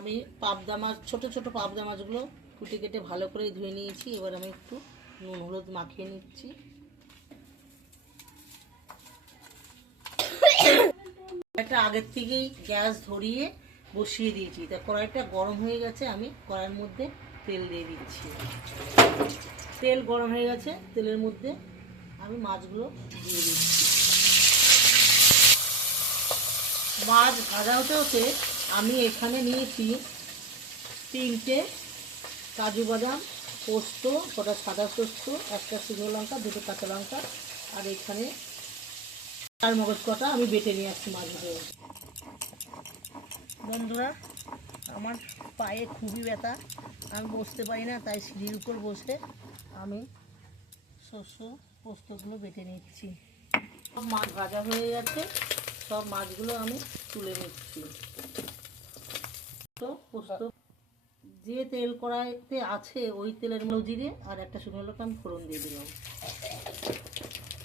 আমি পাবদা মাছ, ছোটো ছোটো পাবদা মাছগুলো কুটে কেটে ভালো করে ধুয়ে নিয়েছি। এবার আমি একটু নুন হলুদ মাখিয়ে নিচ্ছি। একটা আগের থেকেই গ্যাস ধরিয়ে বসিয়ে দিয়েছি। তা কড়াইটা গরম হয়ে গেছে, আমি কড়াইয়ের মধ্যে তেল দিয়ে দিচ্ছি। তেল গরম হয়ে গেছে, তেলের মধ্যে আমি মাছগুলো দিয়ে দিচ্ছি। মাছ ভাজা হতে হতে আমি এখানে নিয়েছি তিনটে কাজু বাদাম, পোস্ত, কটা সাদা পোস্ত, একটা শুকনো লঙ্কা, দুটো কাঁচা লঙ্কা, আর এখানে চার মগজ কটা আমি বেটে নিয়ে আসছি মাছগুলো বন্ধুরা, আমার পায়ে খুবই ব্যথা। আমি বসতে পারি না, তাই সিঁড়ির উপর বসে আমি শস্য পোস্তগুলো বেটে নিচ্ছি। সব মাছ ভাজা হয়ে গেছে, সব মাছগুলো আমি তুলে নিচ্ছি। যে তেল কড়াইতে আছে, ওই তেলের মধ্যে জিরে আর একটা শুকনো লঙ্কা আমি ফোড়ন দিয়ে দিলাম।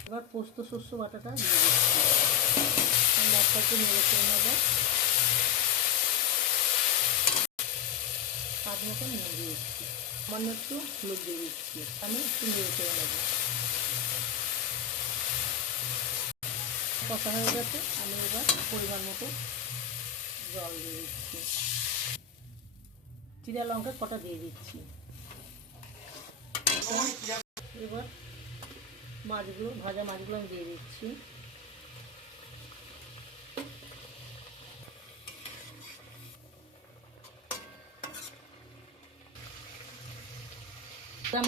এবার পোস্ত শস্য বাটাটা দিয়ে দিচ্ছি। বাটাকে নেড়ে চেড়ে নেব। স্বাদ মতো নিয়ে দিয়েছি সামান্য একটু হলুদ দিয়ে দিচ্ছি। আমি একটু নেড়ে চেড়ে নেব। কষা হয়ে গেছে। আমি এবার পরিমাণ মতো জল দিয়ে দিচ্ছি। জিরা লঙ্কা কটা দিয়ে দিচ্ছি? এবার মাছগুলো, ভাজা মাছগুলো আমি দিয়ে দিচ্ছি।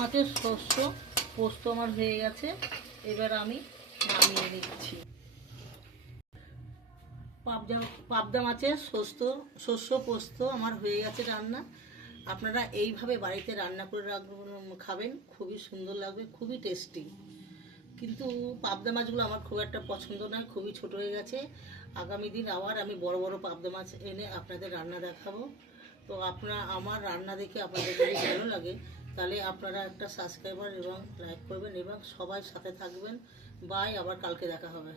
মাছের শস্য পোস্ত আমার হয়ে গেছে। এবার আমি নামিয়ে নিচ্ছি। পাবদা পাবদা মাছের শস্য শস্য পোস্ত আমার হয়ে গেছে রান্না। আপনারা এইভাবে বাড়িতে রান্না করে রাখবেন, খাবেন, খুবই সুন্দর লাগবে, খুবই টেস্টি কিন্তু পাবদা মাছগুলো আমার খুব একটা পছন্দ নয়, খুবই ছোট হয়ে গেছে। আগামী দিন আবার আমি বড় বড় পাবদা মাছ এনে আপনাদের রান্না দেখাবো। তো আপনারা আমার রান্না দেখে আপনাদের যদি ভালো লাগে, তাহলে আপনারা একটা সাবস্ক্রাইবার এবং লাইক করবেন এবং সবাই সাথে থাকবেন। বাই আবার কালকে দেখা হবে।